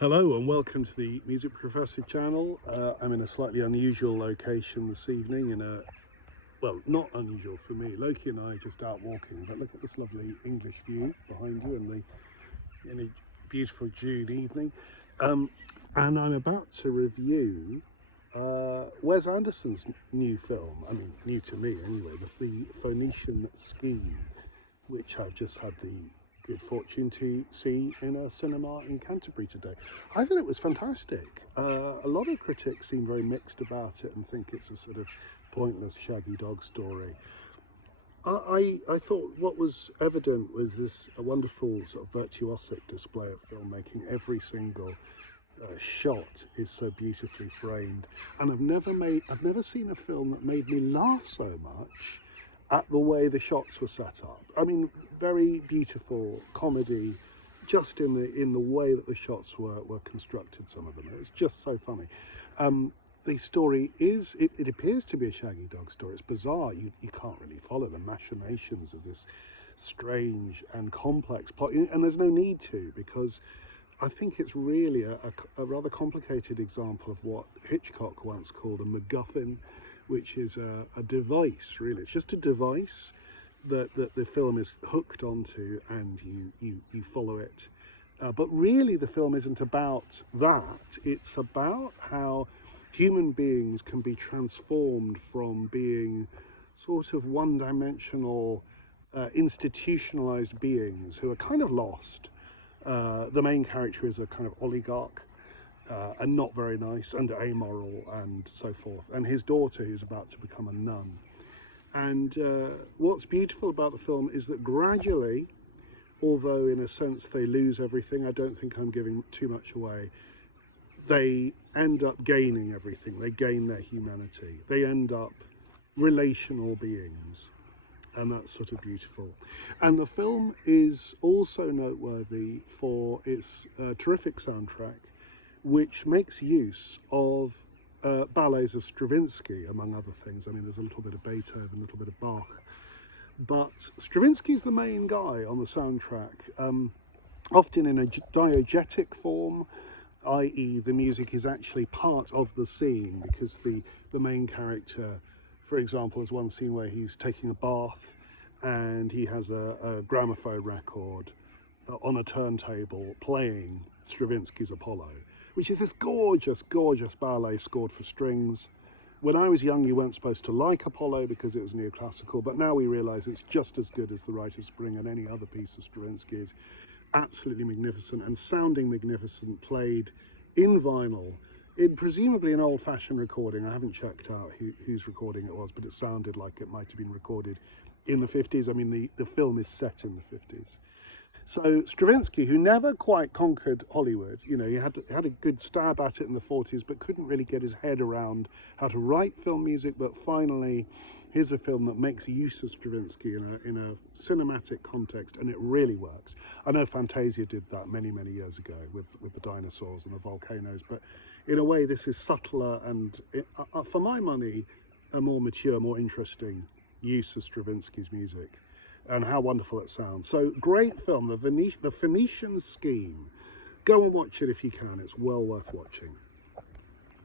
Hello and welcome to the Music Professor channel. I'm in a slightly unusual location this evening well, not unusual for me. Loki and I are just out walking, but look at this lovely English view behind you in a beautiful June evening. And I'm about to review Wes Anderson's new film, I mean new to me anyway, the Phoenician Scheme, which I've just had the good fortune to see in a cinema in Canterbury today. I thought it was fantastic. A lot of critics seem very mixed about it and think it's a sort of pointless shaggy dog story. I thought what was evident was this a wonderful sort of virtuosic display of filmmaking. Every single shot is so beautifully framed, and I've never seen a film that made me laugh so much at the way the shots were set up. I mean, very beautiful comedy, just in the way that the shots were constructed. Some of them, it's just so funny. The story is, it appears to be a shaggy dog story. It's bizarre. You can't really follow the machinations of this strange and complex plot, and there's no need to, because I think it's really a rather complicated example of what Hitchcock once called a MacGuffin, which is a device, really. It's just a device that the film is hooked onto, and you follow it. But really the film isn't about that. It's about how human beings can be transformed from being sort of one-dimensional, institutionalized beings who are kind of lost. The main character is a kind of oligarch, and not very nice and amoral and so forth, and his daughter who's about to become a nun. And what's beautiful about the film is that gradually, although in a sense they lose everything, I don't think I'm giving too much away, they end up gaining everything. They gain their humanity. They end up relational beings, and that's sort of beautiful. And the film is also noteworthy for its terrific soundtrack, which makes use of ballets of Stravinsky, among other things. I mean, there's a little bit of Beethoven, a little bit of Bach, but Stravinsky's the main guy on the soundtrack, often in a diegetic form, i.e. the music is actually part of the scene, because the main character, for example, there's one scene where he's taking a bath and he has a gramophone record on a turntable playing Stravinsky's Apollo, which is this gorgeous, gorgeous ballet scored for strings. When I was young, you weren't supposed to like Apollo because it was neoclassical, but now we realise it's just as good as The Rite of Spring and any other piece of Stravinsky's. Absolutely magnificent, and sounding magnificent, played in vinyl, in presumably an old-fashioned recording. I haven't checked out whose recording it was, but it sounded like it might have been recorded in the 50s. I mean, the film is set in the 50s. So Stravinsky, who never quite conquered Hollywood, you know, he had a good stab at it in the 40s, but couldn't really get his head around how to write film music. But finally, here's a film that makes use of Stravinsky in a cinematic context, and it really works. I know Fantasia did that many, many years ago with the dinosaurs and the volcanoes, but in a way this is subtler and, for my money, a more mature, more interesting use of Stravinsky's music. And how wonderful it sounds. So great film, the Phoenician Scheme. Go and watch it if you can, it's well worth watching.